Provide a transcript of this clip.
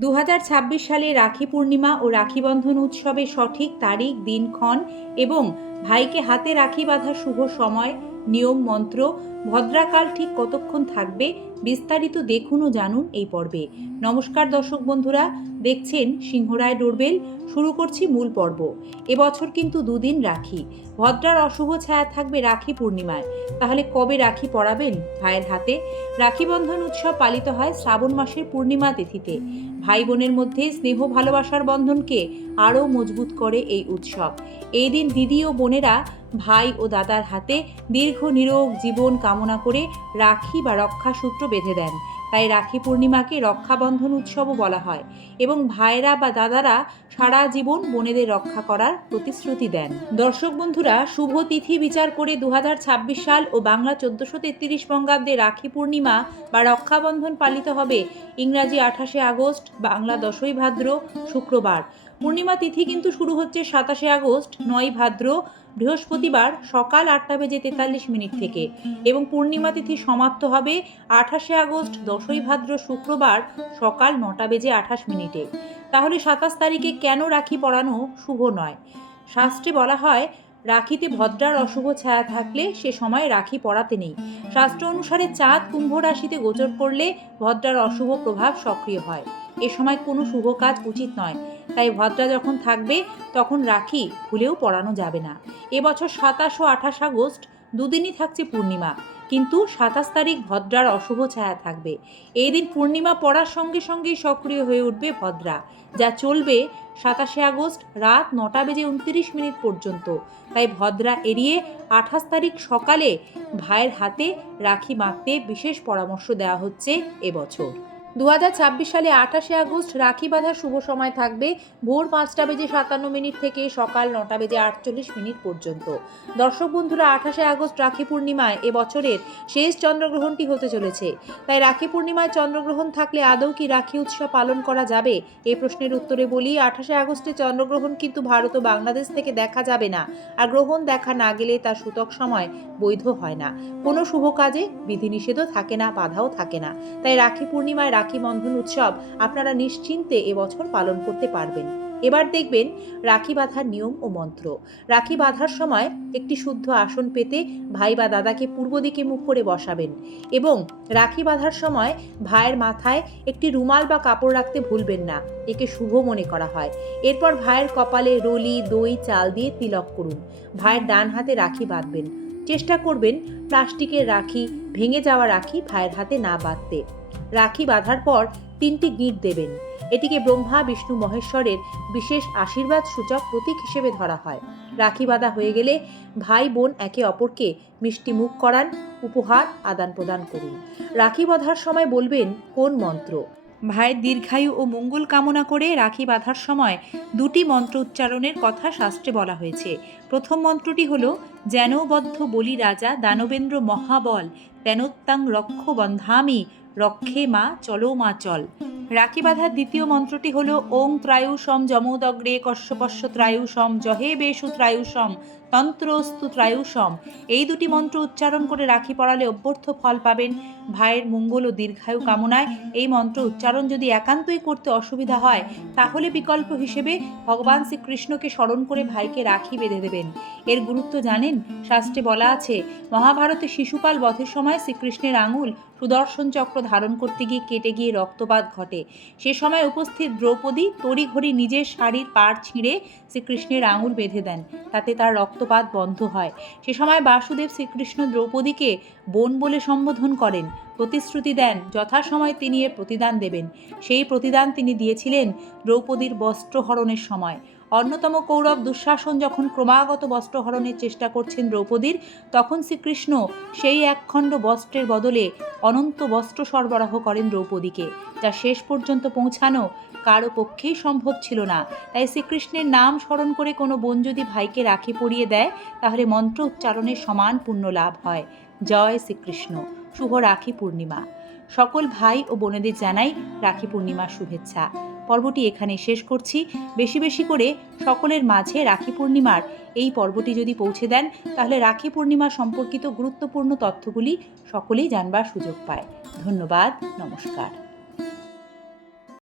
2026 সালে রাখি পূর্ণিমা ও রাখি বন্ধন উৎসবের সঠিক তারিখ, দিনক্ষণ এবং ভাইকে হাতে রাখি বাঁধার শুভ সময়, নিয়ম মন্ত্র, ভদ্রাকাল ঠিক কতক্ষণ থাকবে, বিস্তারিত দেখুন ও জানুন এই পর্বে। নমস্কার দর্শক বন্ধুরা, দেখছেন সিংহরায় ডোরবেল। শুরু করছি মূল পর্ব। এবছর কিন্তু দুদিন রাখি। ভদ্রার অশুভ ছায়া থাকবে রাখি পূর্ণিমায়। তাহলে কবে রাখি পরাবেন ভাইয়ের হাতে? রাখি বন্ধন উৎসব পালিত হয় শ্রাবণ মাসের পূর্ণিমা তিথিতে। ভাই বোনের মধ্যে স্নেহ ভালোবাসার বন্ধনকে আরও মজবুত করে এই উৎসব। এই দিন দিদি ও বোনেরা ভাই ও দাদার হাতে দীর্ঘ নিরোগ জীবন কামনা করে রাখি বা রক্ষা সূত্র বেঁধে দেন। তাই রাখি পূর্ণিমাকে রক্ষাবন্ধন উৎসবও বলা হয় এবং ভাইরা বা দাদারা সারা জীবন বোনেদের রক্ষা করার প্রতিশ্রুতি দেন। দর্শক বন্ধুরা, শুভ তিথি বিচার করে 2026 সাল ও বাংলা 1433 বঙ্গাব্দে রাখি পূর্ণিমা বা রক্ষাবন্ধন পালিত হবে ইংরাজি 28শে আগস্ট, বাংলা 10ই ভাদ্র, শুক্রবার। পূর্ণিমা তিথি কিন্তু শুরু হচ্ছে 27শে আগস্ট, 9ই ভাদ্র, বৃহস্পতিবার সকাল 8টা বেজে 43 মিনিট থেকে এবং পূর্ণিমা তিথি সমাপ্ত হবে 28শে আগস্ট, 10ই ভাদ্র, শুক্রবার সকাল 9টা বেজে 28 মিনিটে। তাহলে 27 তারিখে কেন রাখি পরানো শুভ নয়? শাস্ত্রে বলা হয়, রাখিতে ভদ্রার অশুভ ছায়া থাকলে সে সময় রাখি পরাতে নেই। শাস্ত্র অনুসারে চাঁদ কুম্ভ রাশিতে গোচর করলে ভদ্রার অশুভ প্রভাব সক্রিয় হয়। এ সময় কোনো শুভ কাজ উচিত নয়। তাই ভদ্রা যখন থাকবে তখন রাখি ভুলেও পরানো যাবে না। এবছর 27 ও 28 আগস্ট দুদিনই থাকছে পূর্ণিমা, কিন্তু 27 তারিখ ভদ্রার অশুভ ছায়া থাকবে। এই দিন পূর্ণিমা পড়ার সঙ্গে সঙ্গেই সক্রিয় হয়ে উঠবে ভদ্রা, যা চলবে 27শে আগস্ট রাত 9টা বেজে 29 মিনিট পর্যন্ত। তাই ভদ্রা এড়িয়ে 28 তারিখ সকালে ভাইয়ের হাতে রাখি বাঁধতে বিশেষ পরামর্শ দেওয়া হচ্ছে এবছর। 2026 সালে 28শে আগস্ট রাখি বাঁধার শুভ সময় থাকবে ভোর 5টা বেজে 57 মিনিট থেকে সকাল 9টা বেজে 48 মিনিট পর্যন্ত। দর্শক বন্ধুরা, 28শে আগস্ট রাখি পূর্ণিমায় এবছরের শেষ চন্দ্রগ্রহণটি হতে চলেছে। তাই রাখি পূর্ণিমায় চন্দ্রগ্রহণ থাকলে আদৌ কি রাখি উৎসব পালন করা যাবে? এই প্রশ্নের উত্তরে বলি, 28শে আগস্টে চন্দ্রগ্রহণ কিন্তু ভারত ও বাংলাদেশ থেকে দেখা যাবে না। আর গ্রহণ দেখা না গেলে তার সূতক সময় বৈধ হয় না। কোনো শুভ কাজে বিধিনিষেধও থাকে না, বাধাও থাকে না। তাই রাখি পূর্ণিমায় রাখি বন্ধন উৎসব আপনারা নিশ্চিন্তে এবছর পালন করতে পারবেন। এবার দেখবেন রাখি বাঁধার নিয়ম ও মন্ত্র। রাখি বাঁধার সময় একটি শুদ্ধ আসন পেতে ভাই বা দাদাকে পূর্ব দিকে মুখ করে বসাবেন এবং রাখি বাঁধার সময় ভাইয়ের মাথায় একটি রুমাল বা কাপড় রাখতে ভুলবেন না। একে শুভ মনে করা হয়। এরপর ভাইয়ের কপালে রলি, দই, চাল দিয়ে তিলক করুন। ভাইয়ের ডান হাতে রাখি বাঁধবেন। চেষ্টা করবেন প্লাস্টিকের রাখি, ভেঙে যাওয়া রাখি ভাইয়ের হাতে না বাঁধতে। রাখি বাঁধার পর 3টি গিঁট দেবেন। এটিকে ব্রহ্মা, বিষ্ণু, মহেশ্বরের বিশেষ আশীর্বাদ সূচক প্রতীক হিসেবে ধরা হয়। রাখি বাঁধা হয়ে গেলে ভাই বোন একে অপরকে মিষ্টি মুখ করান, উপহার আদান প্রদান করুন। রাখি বাঁধার সময় বলবেন কোন মন্ত্র? ভাইয়ের দীর্ঘায়ু ও মঙ্গল কামনা করে রাখি বাঁধার সময় 2টি মন্ত্র উচ্চারণের কথা শাস্ত্রে বলা হয়েছে। প্রথম মন্ত্রটি হল, জ্ঞানবদ্ধ বলি রাজা দানবেন্দ্র মহাবল, তেনোত্তাং রক্ষ বন্ধামি, রক্ষে মা চলো মা চল। রাখি বাঁধার দ্বিতীয় মন্ত্রটি হল, ওং ত্রায়ুষম যমোদগ্রে কশ্যপস্য ত্রায়ুষম জহে বেশু ত্রায়ুষম তন্ত্রস্তু ত্রায়ুষম। এই 2টি মন্ত্র উচ্চারণ করে রাখি পরালে অভ্যর্থ ফল পাবেন। ভাইয়ের মঙ্গল ও দীর্ঘায়ু কামনায় এই মন্ত্র উচ্চারণ যদি একান্তই করতে অসুবিধা হয়, তাহলে বিকল্প হিসেবে ভগবান শ্রীকৃষ্ণকে স্মরণ করে ভাইকে রাখি বেঁধে দেবেন। এর গুরুত্ব জানেন? শাস্ত্রে বলা আছে, মহাভারতে শিশুপাল বধের সময় শ্রীকৃষ্ণের আঙুল সুদর্শন চক্র ধারণ করতে গিয়ে কেটে গিয়ে রক্তপাত ঘটে। সে সময় উপস্থিত দ্রৌপদী তড়িঘড়ি নিজের শাড়ির পাড় ছিঁড়ে শ্রীকৃষ্ণের আঙুল বেঁধে দেন, তাতে তার রক্তপাত বন্ধ হয়। সে সময় বাসুদেব শ্রীকৃষ্ণ দ্রৌপদীকে বোন বলে সম্বোধন করেন, প্রতিশ্রুতি দেন যথাসময় তিনি এর প্রতিদান দেবেন। সেই প্রতিদান তিনি দিয়েছিলেন দ্রৌপদীর বস্ত্রহরণের সময়। অন্যতম কৌরব দুঃশাসন যখন ক্রমাগত বস্ত্রহরণের চেষ্টা করছেন দ্রৌপদীর, তখন শ্রীকৃষ্ণ সেই একখণ্ড বস্ত্রের বদলে অনন্ত বস্ত্র সরবরাহ করেন দ্রৌপদীকে, যা শেষ পর্যন্ত পৌঁছানো কারো পক্ষেই সম্ভব ছিল না। তাই শ্রীকৃষ্ণের নাম স্মরণ করে কোনো বোন যদি ভাইকে রাখি পরিয়ে দেয়, তাহলে মন্ত্র উচ্চারণের সমান পুণ্য লাভ হয়। জয় শ্রীকৃষ্ণ। শুভ রাখি পূর্ণিমা। সকল ভাই ও বোনেদের জানাই রাখি পূর্ণিমার শুভেচ্ছা। পর্বটি এখানে শেষ করছি। বেশি বেশি করে সকলের মাঝে রাখি পূর্ণিমার এই পর্বটি যদি পৌঁছে দেন, তাহলে রাখি পূর্ণিমা সম্পর্কিত গুরুত্বপূর্ণ তথ্যগুলি সকলেই জানবার সুযোগ পায়। ধন্যবাদ। নমস্কার।